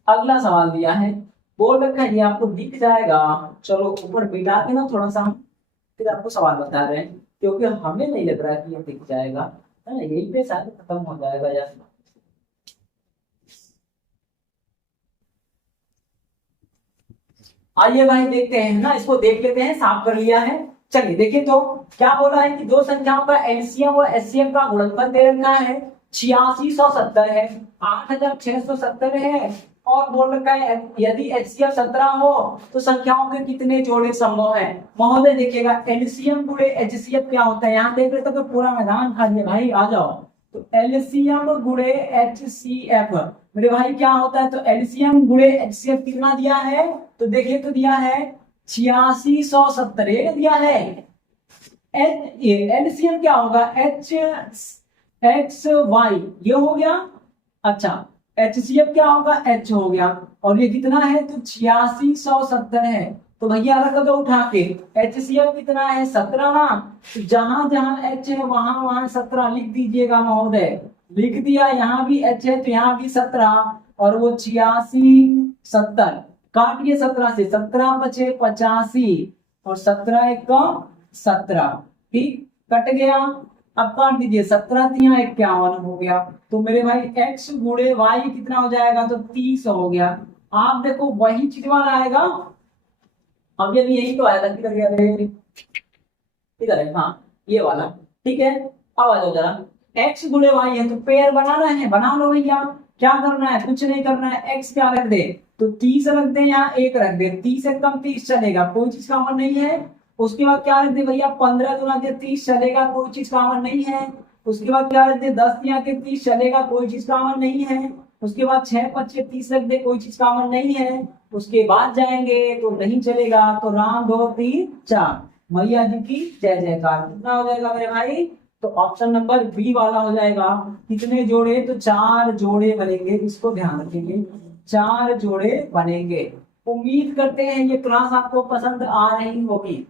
अगला सवाल दिया है। बोल रखा है ये आपको दिख जाएगा। चलो ऊपर मिटा के ना थोड़ा सा हम फिर आपको सवाल बता रहे हैं क्योंकि हमें नहीं लग रहा कि ये दिख जाएगा है ना। यही पे शायद खत्म हो जाएगा यार। आइए भाई देखते हैं ना, इसको देख लेते हैं। साफ कर लिया है। चलिए देखिए तो क्या बोला है कि दो संख्याओं का एलसीएम और एचसीएफ का गुणनफल दे रखा है 8670 है, 8670 है। और बोल रखा है यदि एचसीएफ 17 हो तो संख्याओं के कितने जोड़े संभव है। महोदय देखिएगा एलसीएम गुणे एचसीएफ क्या होता है। यहाँ देख रहे तो पूरा मैदान खाली है भाई, आ जाओ। तो एलसीएम गुणे एचसीएफ मेरे भाई क्या होता है तो एलसीएम गुणे एचसीएफ कितना दिया है तो देखिए तो दिया है 8670 दिया है। एलसीएम क्या होगा एच एक्स वाई ये हो गया। अच्छा एचसीएफ क्या होगा एच हो गया। और ये कितना है तो 8670 है। तो भैया रख दो उठा के एचसीएफ कितना है 17 ना। तो जहां जहां एच है वहां वहां 17 लिख दीजिएगा महोदय। लिख दिया, यहाँ भी एच है तो यहाँ भी 17 और वो 8670 काटिए 17 से 17 बचे 85 और 17 एक कम 17 ठीक कट गया। अब काट दीजिए 17 तिया 51 हो गया। तो मेरे भाई x गुणे वाई कितना हो जाएगा तो 30 हो गया। आप देखो वही चीज वाला आएगा। अब यही तो आया था किधर गया इधर है हाँ ये वाला ठीक है। अब आ जाओ जरा x गुणे वाई है तो पेयर बनाना है, बना लो भैया। क्या करना है कुछ नहीं करना है। x क्या रख दे तो 30 रख दे, यहाँ 1 रख दे। 30 एकदम 30 चलेगा, कोई चीज कॉमन नहीं है। उसके बाद क्या रख दे भैया 15 गुना के 30 चलेगा, कोई चीज कॉमन नहीं है। उसके बाद क्या रख दे 10 तिया के 30 चलेगा, कोई चीज कॉमन नहीं है। उसके बाद 6 5 30 रख दे, कोई चीज कॉमन नहीं है। उसके बाद जाएंगे तो नहीं चलेगा। तो राम 2 3 4 मैया जी की जय जयकार। कितना हो जाएगा मेरे भाई तो ऑप्शन नंबर बी वाला हो जाएगा। कितने जोड़े तो 4 जोड़े बनेंगे, इसको ध्यान रखेंगे 4 जोड़े बनेंगे। उम्मीद करते हैं ये क्लास आपको पसंद आ रही होगी।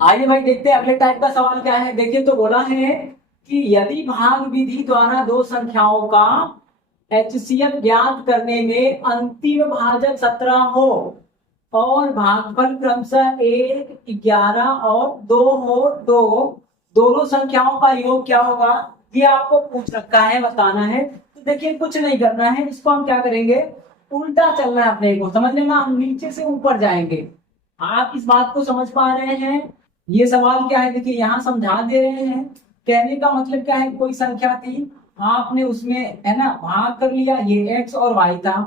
आइए भाई देखते हैं अगले टाइप का सवाल क्या है। देखिए तो बोला है कि यदि भाग विधि द्वारा दो संख्याओं का एचसीएफ ज्ञात करने में अंतिम भाजक 17 हो और भागफल क्रमशः 1 11 और 2 हो तो दोनों संख्याओं का योग क्या होगा ये आपको पूछ रखा है, बताना है। तो देखिए कुछ नहीं करना है, इसको हम क्या करेंगे, उल्टा चलना है अपने को, समझ लेना, हम नीचे से ऊपर जाएंगे। आप इस बात को समझ पा रहे हैं? ये सवाल क्या है, देखिए यहाँ समझा दे रहे हैं। कहने का मतलब क्या है, कोई संख्या थी, आपने उसमें है ना भाग कर लिया, ये x और y था,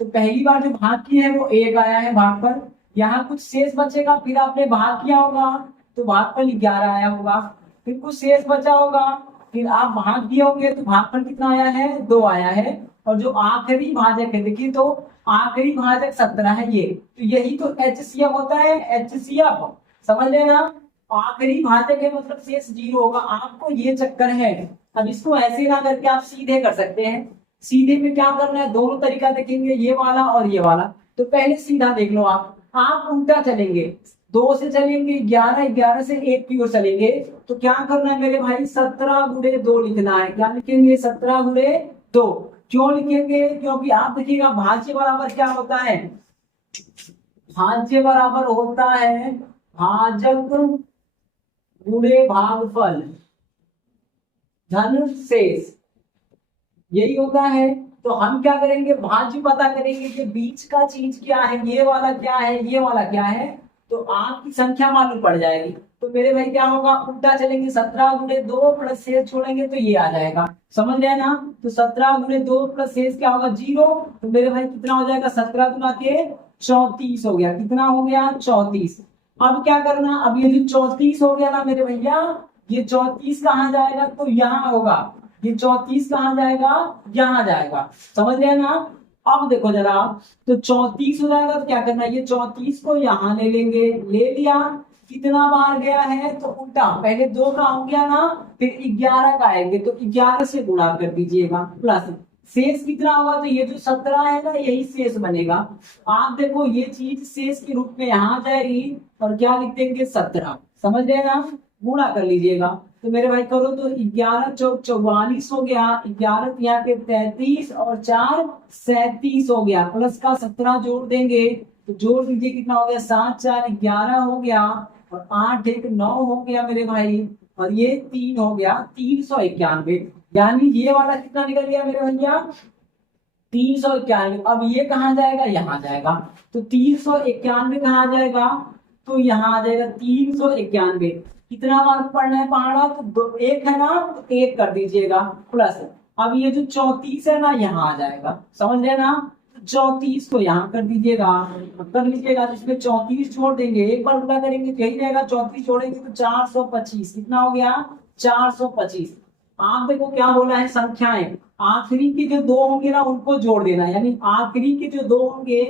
तो पहली बार जो भाग की है वो 1 आया है भाग पर, यहाँ कुछ शेष बचेगा, फिर आपने भाग किया होगा तो भाग पर 11 आया होगा, फिर कुछ शेष बचा होगा, फिर आप भाग दिए होंगे तो भाग पर कितना आया है, 2 आया है, और जो आखिरी भाजक है देखिए, तो आखिरी भाजक 17 है ये, तो यही तो एचसीएफ होता है, एचसीएफ, समझ लेना। आखिरी भाजक है मतलब शेष 0 होगा, आपको ये चक्कर है। अब इसको ऐसे ना करके आप सीधे कर सकते हैं। सीधे में क्या करना है, दोनों तरीका देखेंगे, ये वाला और ये वाला। तो पहले सीधा देख लो, आप उल्टा चलेंगे, 2 से चलेंगे 11, 11 से 1 की ओर चलेंगे, तो क्या करना है मेरे भाई, 17 गुणे 2 लिखना है। क्या लिखेंगे, 17 गुणे 2। क्यों लिखेंगे, क्योंकि आप देखिएगा भाज्य बराबर क्या होता है, भाज्य बराबर होता है भाजक गुणे भागफल धन शेष, यही होता है। तो हम क्या करेंगे, भाज्य पता करेंगे कि बीच का चीज क्या है, ये वाला क्या है, ये वाला क्या है, तो आपकी संख्या मालूम पड़ जाएगी। तो मेरे भाई क्या होगा, उल्टा चलेंगे, 17 गुणे 2 प्लस शेष छोड़ेंगे तो ये आ जाएगा, समझ रहे हैं ना। तो 17 गुणे 2 प्लस शेष क्या होगा, 0। तो मेरे भाई कितना हो जाएगा, 17 गुना के 34 हो गया, कितना हो गया, 34। अब क्या करना, अब ये जो 34 हो गया ना मेरे भैया, ये 34 कहाँ जाएगा, तो यहाँ होगा, ये 34 कहाँ जाएगा, यहाँ जाएगा, समझ रहे हैं ना। अब देखो जरा, तो 34 हो जाएगा, तो क्या करना है, ये 34 को यहाँ ले लेंगे, ले लिया, कितना बार गया है, तो उल्टा, पहले 2 का हो गया ना, फिर 11 का आएंगे, तो 11 से गुणा कर दीजिएगा, प्लस शेष कितना होगा, तो ये जो 17 है ना, यही शेष बनेगा। आप देखो ये चीज शेष के रूप में यहाँ जाएगी, और क्या लिख देंगे, 17, समझ रहे ना, गुणा कर लीजिएगा। तो मेरे भाई करो तो 11 चौक 44 हो गया, 11 यहाँ पे 33 और 4 37 हो गया, प्लस का 17 जोड़ देंगे, तो जोड़ दीजिए कितना हो गया, 7 4 11 हो गया, और 8 1 9 हो गया मेरे भाई, और ये 3 हो गया, 391। यानी ये वाला कितना निकल गया मेरे भैया, 391। अब ये कहाँ जाएगा, यहाँ जाएगा, तो 391 कहाँ जाएगा, तो यहाँ आ जाएगा 391। कितना बार पढ़ना है पहाड़ा, तो 1 है ना, तो 1 कर दीजिएगा, प्लस अब ये जो 34 है ना, यहाँ आ जाएगा, समझ रहे ना, 34 को यहाँ कर दीजिएगा, कर लीजिएगा, इसमें 34 छोड़ देंगे, एक बार गुणा करेंगे तो यही रहेगा, 34 छोड़ेंगे तो 425, कितना हो गया, 425। आप देखो क्या बोला है, संख्याएं, आखिरी के जो 2 होंगे ना उनको जोड़ देना, यानी आखिरी के जो 2 होंगे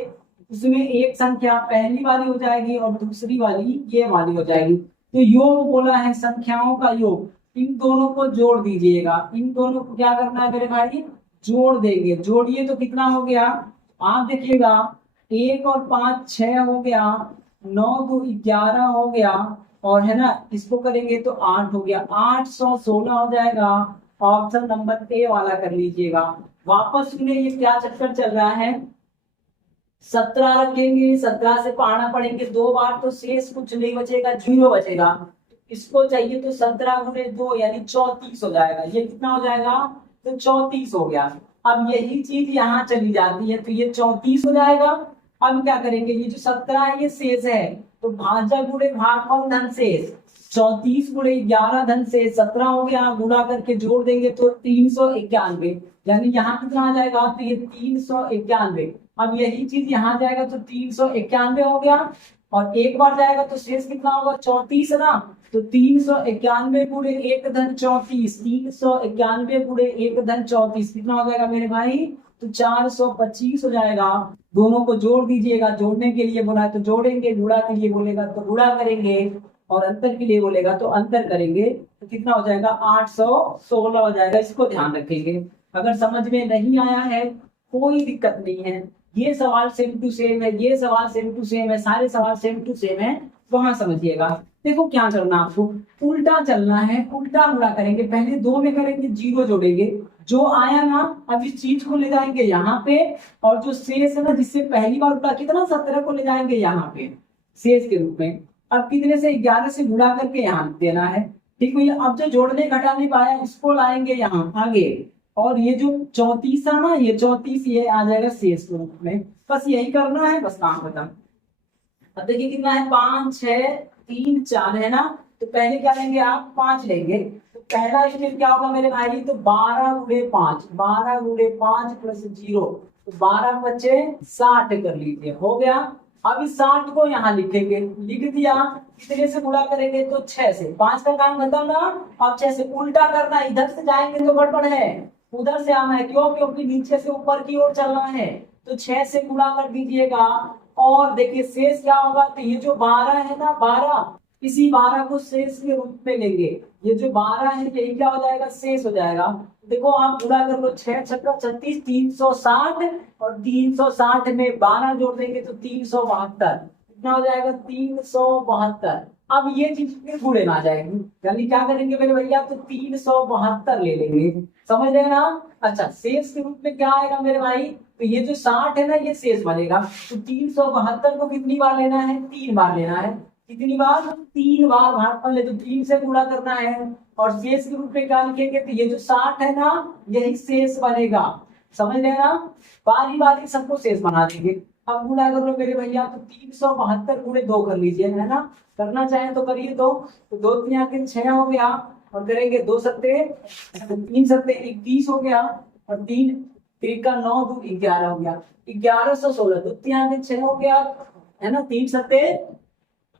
उसमें एक संख्या पहली वाली हो जाएगी और दूसरी वाली ये वाली हो जाएगी। तो योग बोला है, संख्याओं का योग, इन दोनों को जोड़ दीजिएगा, इन दोनों को क्या करना है मेरे भाई, जोड़ देंगे, जोड़िए तो कितना हो गया, आप देखिएगा 1 और 5 6 हो गया, 9 2 11 हो गया, और है ना इसको करेंगे तो 8 हो गया, 816 हो जाएगा। ऑप्शन नंबर ए वाला कर लीजिएगा। वापस सुनिए ये क्या चक्कर चल रहा है, 17 रखेंगे, 17 से पढ़ना पड़ेंगे 2 बार, तो शेष कुछ नहीं बचेगा, 0 बचेगा। इसको चाहिए तो 17 गुणे 2 यानी 34 हो जाएगा, ये कितना हो जाएगा, तो 34 हो गया। अब यही चीज यहाँ चली जाती है, तो ये 34 हो जाएगा। अब क्या करेंगे, ये जो 17 है ये शेष है, तो भाजक गुणे भागफल धन शेष, 34 गुणे 11 धन शेष 17 हो गया, गुणा करके जोड़ देंगे तो 391, यानी यहाँ कितना आ जाएगा, तो ये 391। अब यही चीज यहाँ जाएगा तो 391 हो गया, और एक बार जाएगा तो शेष कितना होगा, 34 है ना, तो 391 गुणे 1 धन 34, 391 गुणे 1 धन 34 कितना हो जाएगा मेरे भाई, तो 425 हो जाएगा। दोनों को जोड़ दीजिएगा, जोड़ने के लिए बोला तो जोड़ेंगे, गुणा के लिए बोलेगा तो गुणा करेंगे, और अंतर के लिए बोलेगा तो अंतर करेंगे, तो कितना हो जाएगा, 816 हो जाएगा। इसको ध्यान रखेंगे, अगर समझ में नहीं आया है कोई दिक्कत नहीं है, ये सवाल सेम टू सेम है, ये सवाल सेम टू सेम है, सारे सवाल सेम टू सेम है, वहां समझिएगा। देखो क्या करना, आपको उल्टा चलना है, उल्टा गुणा करेंगे, पहले 2 में करेंगे, 0 जोड़ेंगे, जो आया ना अब इस चीज को ले जाएंगे यहाँ पे, और जो शेष है ना जिससे पहली बार उल्टा कितना 17 को ले जाएंगे यहाँ पे शेष के रूप में। अब कितने से 11 से गुणा करके यहाँ देना है, ठीक भैया। अब जो जोड़ने घटाने पाया इसको लाएंगे यहाँ आगे, और ये जो 34 है ना, ये 34 ये आ जाएगा शेष के रूप में। बस यही करना है, बस काम खत्म। अब देखिए कितना है, 5 6 3 4 है ना। तो पहले क्या लेंगे आप, 5 लेंगे। तो पहला स्टेप क्या होगा मेरे भाई, तो 12 गुणे 5, 12 गुणे 5 प्लस 0, तो 12 बचे 60 कर लीजिए, हो गया। अब इस 60 को यहाँ लिखेंगे, लिख दिया। कितने से गुणा करेंगे, तो 6 से। 5 का काम खत्म ना। अब 6 से उल्टा करना, इधर से जाएंगे तो गड़बड़ है, उधर से आना है। क्यों, क्योंकि नीचे से ऊपर की ओर चलना है। तो 6 से गुणा कर दीजिएगा। और देखिए शेष क्या होगा, तो ये जो 12 है ना, 12, इसी 12 को शेष के रूप में लेंगे। ये जो 12 है यही क्या हो जाएगा, शेष हो जाएगा। देखो आप गुणा कर लो, 6 छक्का 36, 360, और 360 में 12 जोड़ देंगे तो 372, कितना हो जाएगा, 372। अब ये चीज फिर गुणे ना जाएगी, यानी क्या करेंगे मेरे भैया, तो 372 ले लेंगे। समझ रहे हैं ना। अच्छा, शेष के रूप में क्या आएगा मेरे भाई, तो ये जो 60 है ना, ये शेष बनेगा। तो 372 को कितनी बार लेना है, 3 बार लेना है। कितनी बार, 3 बार भागफल ले, तो 3 से गुणा करना है। और शेष के रूप में क्या लिखेंगे, तो ये जो 60 है ना, यही शेष बनेगा। समझ रहे ना। बारी बारी सबको शेष बना देंगे। अब गुणा कर लो मेरे भैया, तो 372 गुणे 2 कर लीजिए, है ना। करना चाहे तो करिए। तो 2 3 6 हो गया, और करेंगे 2 सत्ते 3 सत्ते 21 हो गया, और 3 3 का 9 2 11 हो गया, 1116। 2 3 6 हो गया, है ना। 3 सत्ते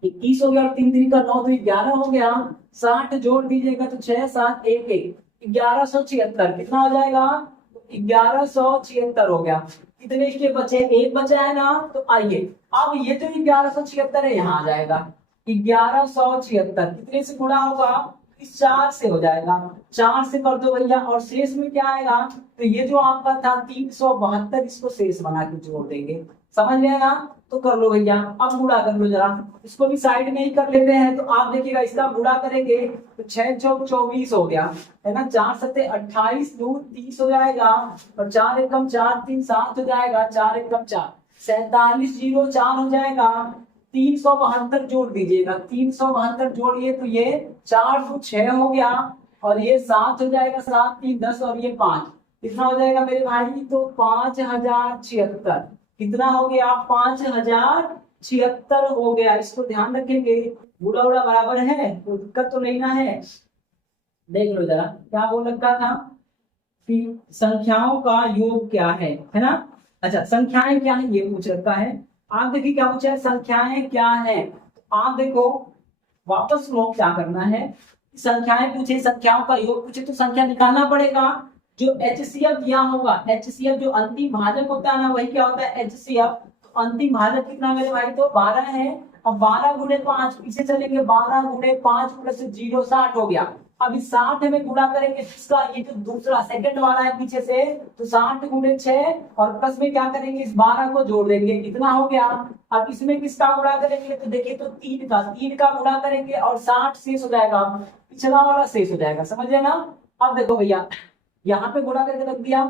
21 हो गया, और 3 3 का 9 2 11 हो गया। 60 जोड़ दीजिएगा तो 6 7 1 1, 1176। कितना हो जाएगा, 1176 हो गया। कितने स्टेप बचे, एक बचा है ना। तो आइए, अब ये जो 1176 है यहाँ आ जाएगा। 1176 कितने से गुणा होगा, इस 4 से हो जाएगा। 4 से कर दो भैया, और शेष में क्या आएगा, तो ये जो आपका था 372, इसको शेष बना के जोड़ देंगे। समझ रहे हैं ना। तो कर लो भैया, अब गुणा कर लो जरा, इसको भी साइड में ही कर लेते हैं। तो आप देखिएगा, इसका गुणा करेंगे तो 6 चौक 24 हो गया, है ना। 4 सत्ते 28, 2 30 हो जाएगा, और 4 एकम 4 3 7 हो जाएगा, 4 एकम 4 47 0 4 हो जाएगा। 372 जोड़ दीजिएगा, 372 जोड़िए तो ये 4 2 6 हो गया, और ये 7 हो जाएगा, 7 3 10, और ये 5, कितना हो जाएगा मेरे भाई, तो 5076। कितना हो गया, 5076 हो गया। इसको ध्यान रखेंगे, बूढ़ा बूढ़ा बराबर है, कोई दिक्कत तो नहीं ना है। देख लो जरा, क्या बोल रखा था कि संख्याओं का योग क्या है ना। अच्छा, संख्याएं क्या है ये पूछ रखा है। आप देखिए क्या पूछा है, संख्याएं क्या है। तो आप देखो, वापस लोग क्या करना है, संख्याएं पूछे, संख्याओं का योग पूछे, तो संख्या निकालना पड़ेगा। जो एचसीएफ दिया होगा, एचसीएफ जो अंतिम भाजक होता है ना, वही क्या होता है, एचसीएफ। तो अंतिम भाजक कितना मेरे भाई, तो 12 है। अब 12 गुणे 5 पीछे चलेंगे, 12 गुणे 5 प्लस 0 60 हो गया। अब इस 60 में गुणा करेंगे जिसका ये जो दूसरा सेकंड वाला है पीछे से, तो 60 गुणे 6, और प्लस में क्या करेंगे, इस 12 को जोड़ देंगे, कितना हो गया। अब इसमें किसका गुणा करेंगे, तो देखिए, तो 3 का गुणा करेंगे, और 60 शेष हो जाएगा, पिछला वाला शेष हो जाएगा। समझे ना। अब देखो भैया, यहाँ पे गुणा करके रख दिया।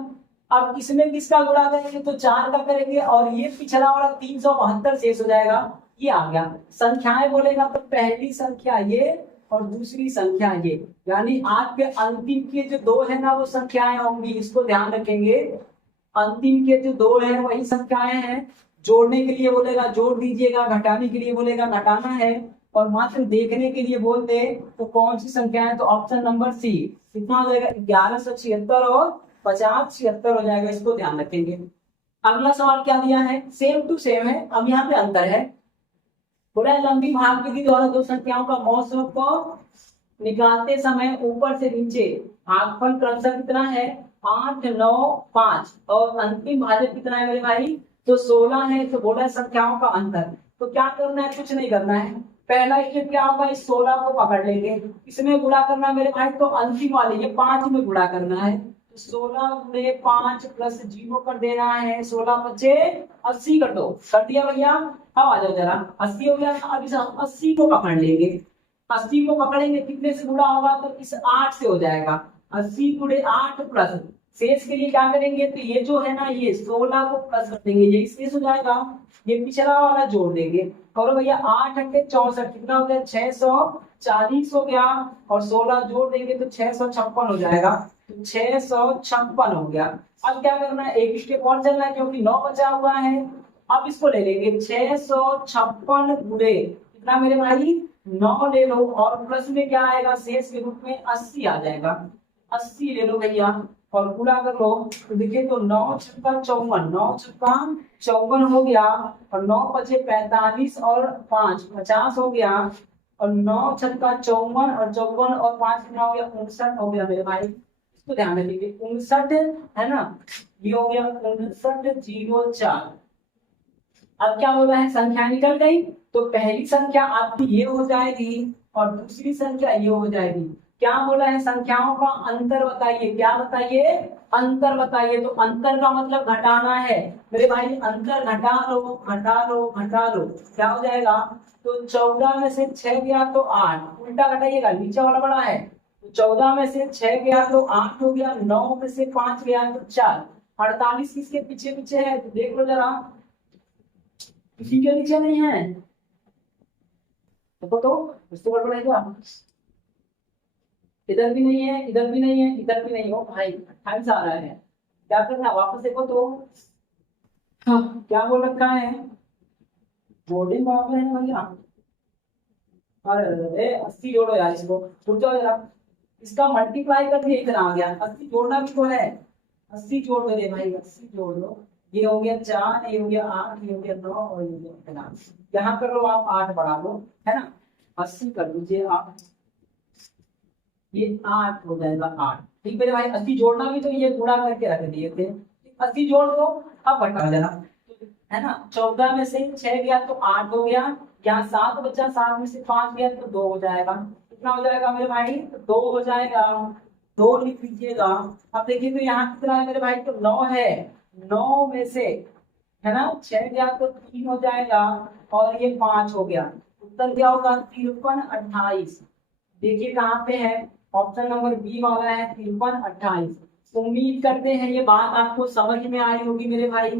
अब इसमें किसका गुणा करेंगे, तो 4 का करेंगे, और ये पिछला वाला 372 शेष हो जाएगा। ये आ गया। संख्याएं बोलेगा तो पहली संख्या ये, और दूसरी संख्या ये, यानी आपके अंतिम के जो 2 है ना, वो संख्याएं होंगी। इसको ध्यान रखेंगे, अंतिम के जो 2 है वही संख्याएं हैं। जोड़ने के लिए बोलेगा जोड़ दीजिएगा, घटाने के लिए बोलेगा घटाना है, और मात्र देखने के लिए बोल दे तो कौन सी संख्या है, तो ऑप्शन नंबर सी। कितना हो जाएगा, 1176 और 5076 हो जाएगा। इसको ध्यान रखेंगे। अगला सवाल क्या दिया है, सेम टू सेम है, अब यहाँ पे अंतर है। बोला है, लंबी भाग विधि द्वारा दो संख्याओं का मौसम को निकालते समय ऊपर से नीचे भागफल क्रमशः कितना है, 8 9 5, और अंतिम भाजक कितना है मेरे भाई, तो 16 है। तो बोला है संख्याओं का अंतर। तो क्या करना है, कुछ नहीं करना है। पहला स्टेप क्या होगा, इस 16 को पकड़ लेंगे, इसमें गुणा करना मेरे भाई, तो अंतिम वाले ये 5 में गुणा करना है। तो 16 गुणे 5 प्लस 0 कर देना है, 16 बचे 80 कर दो, कर दिया भैया। अब आ जाओ जरा, 80 हो गया। अब इस 80 को पकड़ लेंगे, 80 को पकड़ेंगे, कितने से गुणा होगा, तो इस 8 से हो जाएगा। 80 गुणे 8 प्लस शेष के लिए क्या करेंगे, तो ये जो है ना, ये 16 को प्लस कर देंगे, ये शेष हो जाएगा। ये पिछला वाला जोड़ देंगे, करो भैया। 8 8 64, कितना हो गया, 640 हो गया, और 16 जोड़ देंगे तो 656 हो जाएगा। तो 656 हो गया। अब क्या करना है, एक स्टेप और चलना है क्योंकि 9 बचा हुआ है। अब इसको ले लेंगे 656 गुणे कितना मेरे भाई 9 ले लो, और प्लस में क्या आएगा शेष के रूप में 80 आ जाएगा। 80 ले लो भैया और पूरा कर लो। तो देखिए तो 9 छक्का 54, 9 छक्का 54 हो गया, और 9 बचे 45 और 5 50 हो गया, और 9 छक्का 54 और 54 और 5 कितना हो गया 59 हो गया मेरे भाई। इसको ध्यान में लीजिए 59 है ना, ये हो गया 5904। अब क्या बोला है, संख्या निकल गई, तो पहली संख्या आपकी ये हो जाएगी और दूसरी संख्या ये हो जाएगी। क्या बोला है, संख्याओं का अंतर बताइए। क्या बताइए, अंतर बताइए। तो अंतर का मतलब घटाना है मेरे भाई, अंतर घटा लो घटा लो घटा लो, क्या हो जाएगा। तो 14 में से 6 गया तो 8, उल्टा घटाइएगा, नीचे वाला बड़ा है। तो 14 में से 6 गया तो 8 हो गया, 9 में से 5 गया तो 4, 48 किसके पीछे पीछे है तो देख लो जरा, किसी के नीचे नहीं है। तो उससे गड़बड़ है क्या, इधर भी नहीं है, इधर भी नहीं है, इधर भी नहीं हो भाई, 28 आ रहा है। क्या करना, वापस देखो तो हाँ, क्या बोल रखा है, बोर्डिंग बराबर है ना भैया। अरे 80 जोड़ो यार, इसको रुक जाओ जरा, इसका मल्टीप्लाई करके इतना आ गया, 80 जोड़ना भी तो है। 80 जोड़ मेरे भाई, 80 जोड़ लो। ये हो गया 4, ये हो गया 8, ये हो गया 9 और ये हो गया 13। यहाँ कर लो आप 8 बढ़ा लो, है ना, 80 कर दीजिए आप, ये 8 हो जाएगा 8। ठीक मेरे भाई, 80 जोड़ना भी तो ये गुणा करके रख दिए थे, 80 जोड़ दो। अब घटा देना, है ना, 14 में से 6 गया तो 8 हो गया, यहाँ 7 बचा, 7 में से 5 गया तो 2 हो जाएगा। कितना हो जाएगा मेरे भाई, 2 हो जाएगा, 2 लिख लीजिएगा। अब देखिए तो यहाँ कितना है मेरे भाई, तो 9 है, 9 में से है ना 6 गया तो 3 हो जाएगा, और ये 5 हो गया। उत्तर क्या होगा 53 28। देखिए कहाँ पे है, ऑप्शन नंबर बी वाला है 53 28। उम्मीद करते हैं ये बात आपको समझ में आई होगी मेरे भाई,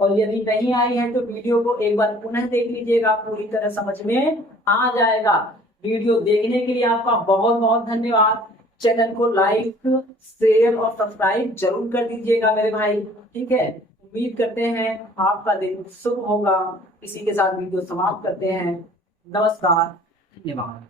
और यदि नहीं आई है तो वीडियो को एक बार पुनः देख लीजिएगा, पूरी तरह समझ में आ जाएगा। वीडियो देखने के लिए आपका बहुत बहुत धन्यवाद। चैनल को लाइक शेयर और सब्सक्राइब जरूर कर दीजिएगा मेरे भाई, ठीक है। उम्मीद करते हैं आपका दिन शुभ होगा। इसी के साथ वीडियो समाप्त करते हैं। नमस्कार, धन्यवाद।